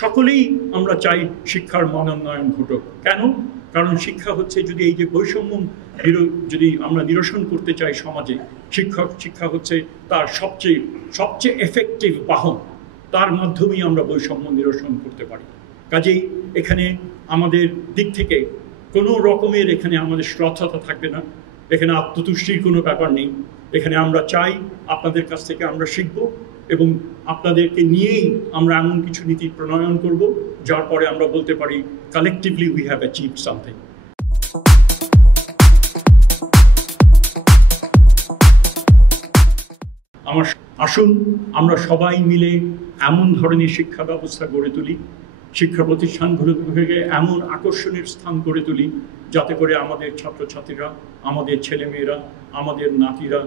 সকলেই আমরা চাই শিক্ষার মানোন্নয়ন ঘটুক। কেন? কারণ শিক্ষা হচ্ছে, যদি এই যে বৈষম্য যদি আমরা নিরসন করতে চাই সমাজে, শিক্ষা হচ্ছে তার সবচেয়ে এফেক্টিভ বাহন। তার মাধ্যমেই আমরা বৈষম্য নিরসন করতে পারি। কাজেই এখানে আমাদের দিক থেকে কোনো রকমের এখানে আমাদের শ্রদ্ধতা থাকবে না, এখানে আত্মতুষ্টির কোনো ব্যাপার নেই। এখানে আমরা চাই আপনাদের কাছ থেকে আমরা শিখব এবং আপনাদেরকে নিয়েই আমরা এমন কিছু নীতি প্রণয়ন করব যার পরে আমরা বলতে পারি collectively we have achieved something. আসুন আমরা সবাই মিলে এমন ধরনের শিক্ষা ব্যবস্থা গড়ে তুলি, শিক্ষা প্রতিষ্ঠানগুলোকে এমন আকর্ষণের স্থান গড়ে তুলি যাতে করে আমাদের ছাত্রছাত্রীরা, আমাদের ছেলেমেয়েরা, আমাদের নাতিরা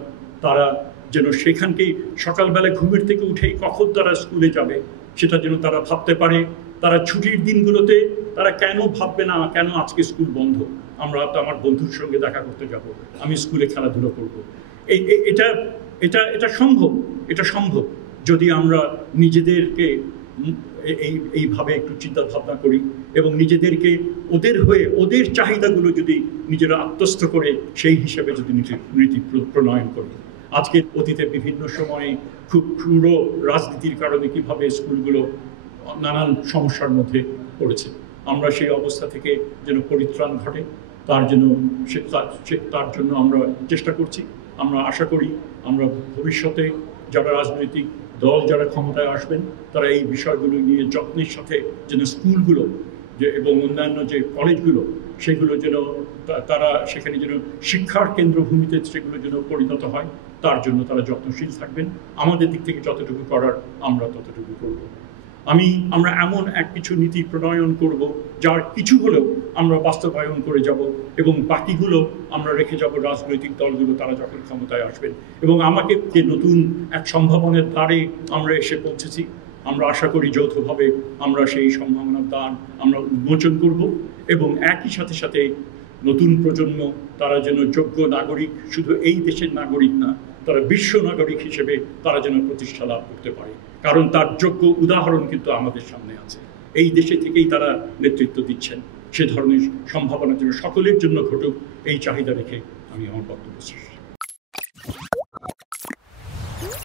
তারা যেন সেখানকেই সকালবেলা ঘুমের থেকে উঠেই কখন তারা স্কুলে যাবে সেটা যেন তারা ভাবতে পারে। তারা ছুটির দিনগুলোতে তারা কেন ভাববে না কেন আজকে স্কুল বন্ধ, আমরা তো আমার বন্ধুর সঙ্গে দেখা করতে যাব, আমি স্কুলে খেলাধুলো করব। এটা সম্ভব যদি আমরা নিজেদেরকে এইভাবে একটু চিন্তা ভাবনা করি এবং নিজেদেরকে ওদের চাহিদাগুলো যদি নিজেরা আত্মস্থ করে সেই হিসেবে যদি নীতি প্রণয়ন করি। আজকে অতীতে বিভিন্ন সময়ে খুব ক্রূর রাজনীতির কারণে কিভাবে স্কুলগুলো নানান সমস্যার মধ্যে পড়েছে, আমরা সেই অবস্থা থেকে যেন পরিত্রাণ ঘটে তার জন্য আমরা চেষ্টা করছি। আমরা আশা করি আমরা ভবিষ্যতে যারা রাজনৈতিক দল যারা ক্ষমতায় আসবেন তারা এই বিষয়গুলো নিয়ে যত্নের সাথে যেন স্কুলগুলো এবং অন্যান্য যে কলেজগুলো সেগুলো যেন তারা সেখানে যেন শিক্ষার কেন্দ্রভূমিতে সেগুলো যেন পরিণত হয় তার জন্য তারা যত্নশীল থাকবেন। আমাদের দিক থেকে যতটুকু করার আমরা ততটুকু করব। আমরা এমন কিছু নীতি প্রণয়ন করব যার কিছু হলেও আমরা বাস্তবায়ন করে যাব এবং বাকিগুলো আমরা রেখে যাব রাজনৈতিক দলগুলো তারা যখন ক্ষমতায় আসবেন। এবং আমাকে যে নতুন এক সম্ভাবনার দ্বারে আমরা এসে পৌঁছেছি, আমরা আশা করি যৌথভাবে আমরা সেই সম্ভাবনার দ্বার আমরা উন্মোচন করব এবং একই সাথে নতুন প্রজন্ম তারা যেন যোগ্য নাগরিক, শুধু এই দেশের নাগরিক না, তারা বিশ্ব নাগরিক হিসেবে তারা যেন প্রতিষ্ঠা লাভ করতে পারে। কারণ তার যোগ্য উদাহরণ কিন্তু আমাদের সামনে আছে, এই দেশে থেকেই তারা নেতৃত্ব দিচ্ছেন। সে ধরনের সম্ভাবনা যেন সকলের জন্য ঘটুক এই চাহিদা রেখে আমি আমার বক্তব্য শেষ।